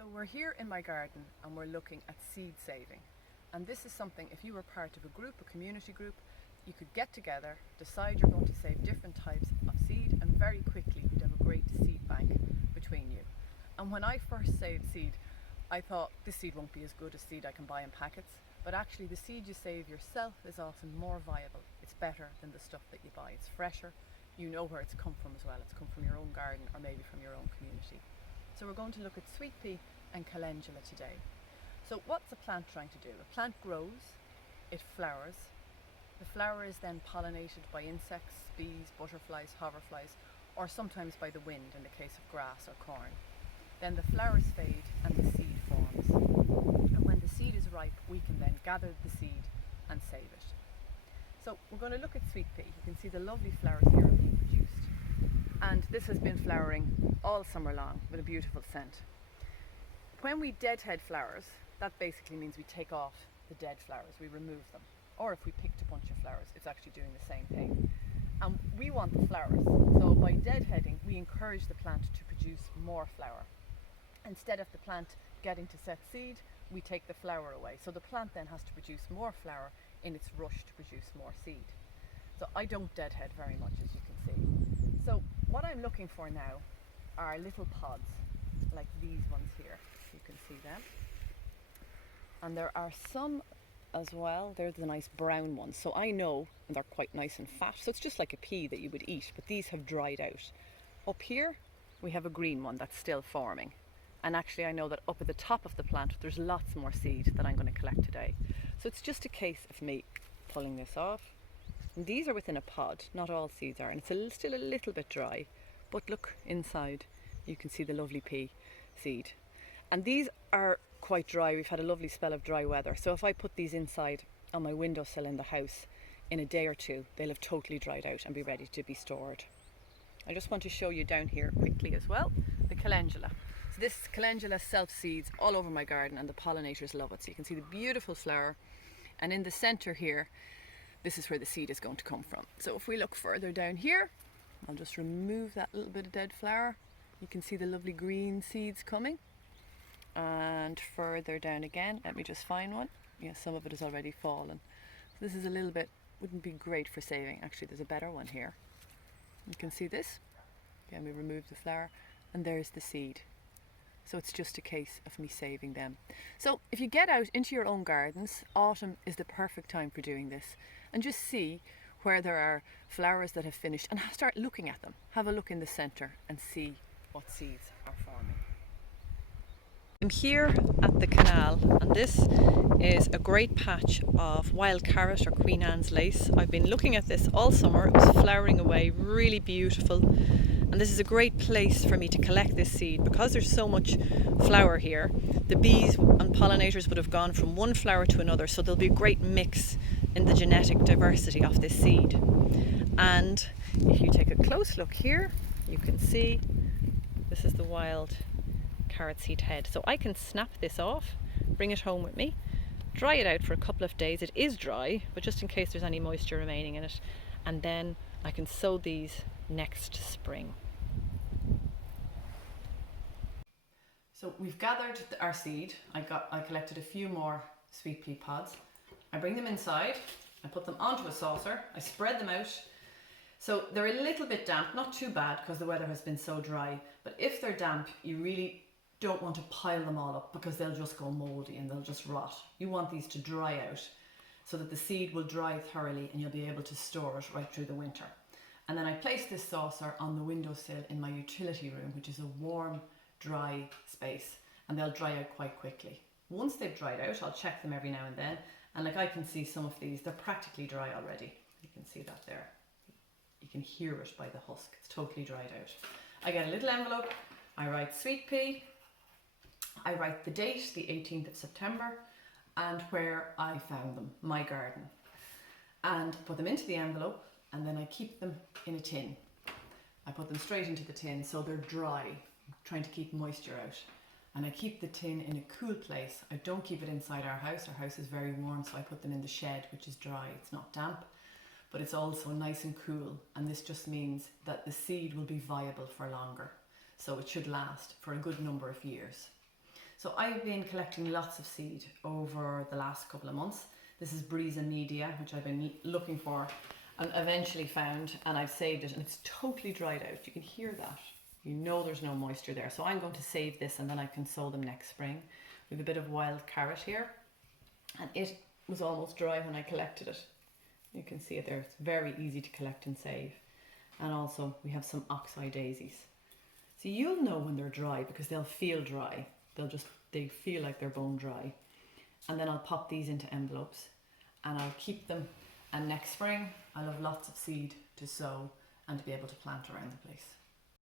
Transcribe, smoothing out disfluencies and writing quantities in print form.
So we're here in my garden and we're looking at seed saving. And this is something, if you were part of a group, a community group, you could get together, decide you're going to save different types of seed, and very quickly you'd have a great seed bank between you. And when I first saved seed, I thought this seed won't be as good as seed I can buy in packets, but actually the seed you save yourself is often more viable. It's better than the stuff that you buy. It's fresher, you know where it's come from as well. It's come from your own garden or maybe from your own community. So we're going to look at sweet pea and calendula today. So what's a plant trying to do? A plant grows, it flowers. The flower is then pollinated by insects, bees, butterflies, hoverflies, or sometimes by the wind in the case of grass or corn. Then the flowers fade and the seed forms. And when the seed is ripe, we can then gather the seed and save it. So we're going to look at sweet pea. You can see the lovely flowers here are being produced. And this has been flowering all summer long with a beautiful scent. When we deadhead flowers, that basically means we take off the dead flowers, we remove them. Or if we picked a bunch of flowers, it's actually doing the same thing. And we want the flowers. So by deadheading, we encourage the plant to produce more flower. Instead of the plant getting to set seed, we take the flower away. So the plant then has to produce more flower in its rush to produce more seed. So I don't deadhead very much, as you can see. So what I'm looking for now are little pods, like these ones here. You can see them. And there are some as well. They're the nice brown ones. So I know, and they're quite nice and fat. So it's just like a pea that you would eat, but these have dried out. Up here, we have a green one that's still forming. And actually I know that up at the top of the plant, there's lots more seed that I'm going to collect today. So it's just a case of me pulling this off. And these are within a pod, not all seeds are, and it's still a little bit dry. But look inside, you can see the lovely pea seed. And these are quite dry. We've had a lovely spell of dry weather. So if I put these inside on my windowsill in the house, in a day or two, they'll have totally dried out and be ready to be stored. I just want to show you down here quickly as well, the calendula. So this calendula self-seeds all over my garden and the pollinators love it. So you can see the beautiful flower, and in the center here, this is where the seed is going to come from. So if we look further down here, I'll just remove that little bit of dead flower. You can see the lovely green seeds coming. And further down again, let me just find one. Yeah, some of it has already fallen. So this is a little bit, wouldn't be great for saving. Actually, there's a better one here. You can see this. Again, we remove the flower, and there's the seed. So it's just a case of me saving them. So if you get out into your own gardens, autumn is the perfect time for doing this. And just see where there are flowers that have finished and start looking at them. Have a look in the centre and see what seeds are forming. I'm here at the canal, and this is a great patch of wild carrot or Queen Anne's lace. I've been looking at this all summer. It was flowering away, really beautiful. And this is a great place for me to collect this seed because there's so much flower here. The bees and pollinators would have gone from one flower to another, so there'll be a great mix in the genetic diversity of this seed. And if you take a close look here, you can see this is the wild carrot seed head. So I can snap this off, bring it home with me, dry it out for a couple of days. It is dry, but just in case there's any moisture remaining in it, and then I can sow these next spring. So we've gathered our seed. I collected a few more sweet pea pods. I bring them inside, I put them onto a saucer, I spread them out. So they're a little bit damp, not too bad because the weather has been so dry, but if they're damp, you really don't want to pile them all up because they'll just go mouldy and they'll just rot. You want these to dry out so that the seed will dry thoroughly and you'll be able to store it right through the winter. And then I place this saucer on the windowsill in my utility room, which is a warm, dry space, and they'll dry out quite quickly. Once they've dried out, I'll check them every now and then, and like I can see some of these, they're practically dry already. You can see that there. You can hear it by the husk. It's totally dried out. I get a little envelope, I write sweet pea, I write the date, the 18th of September, and where I found them, my garden, and put them into the envelope, and then I keep them in a tin. I put them straight into the tin so they're dry, trying to keep moisture out. And I keep the tin in a cool place. I don't keep it inside our house. Our house is very warm, so I put them in the shed, which is dry. It's not damp, but it's also nice and cool. And this just means that the seed will be viable for longer. So it should last for a good number of years. So I've been collecting lots of seed over the last couple of months. This is Breeza Media, which I've been looking for and eventually found, and I've saved it, and it's totally dried out. You can hear that. You know there's no moisture there. So I'm going to save this and then I can sow them next spring. We have a bit of wild carrot here, and it was almost dry when I collected it. You can see it there. It's very easy to collect and save. And also we have some oxeye daisies. So you'll know when they're dry because they'll feel dry. They feel like they're bone dry. And then I'll pop these into envelopes and I'll keep them. And next spring I'll have lots of seed to sow and to be able to plant around the place.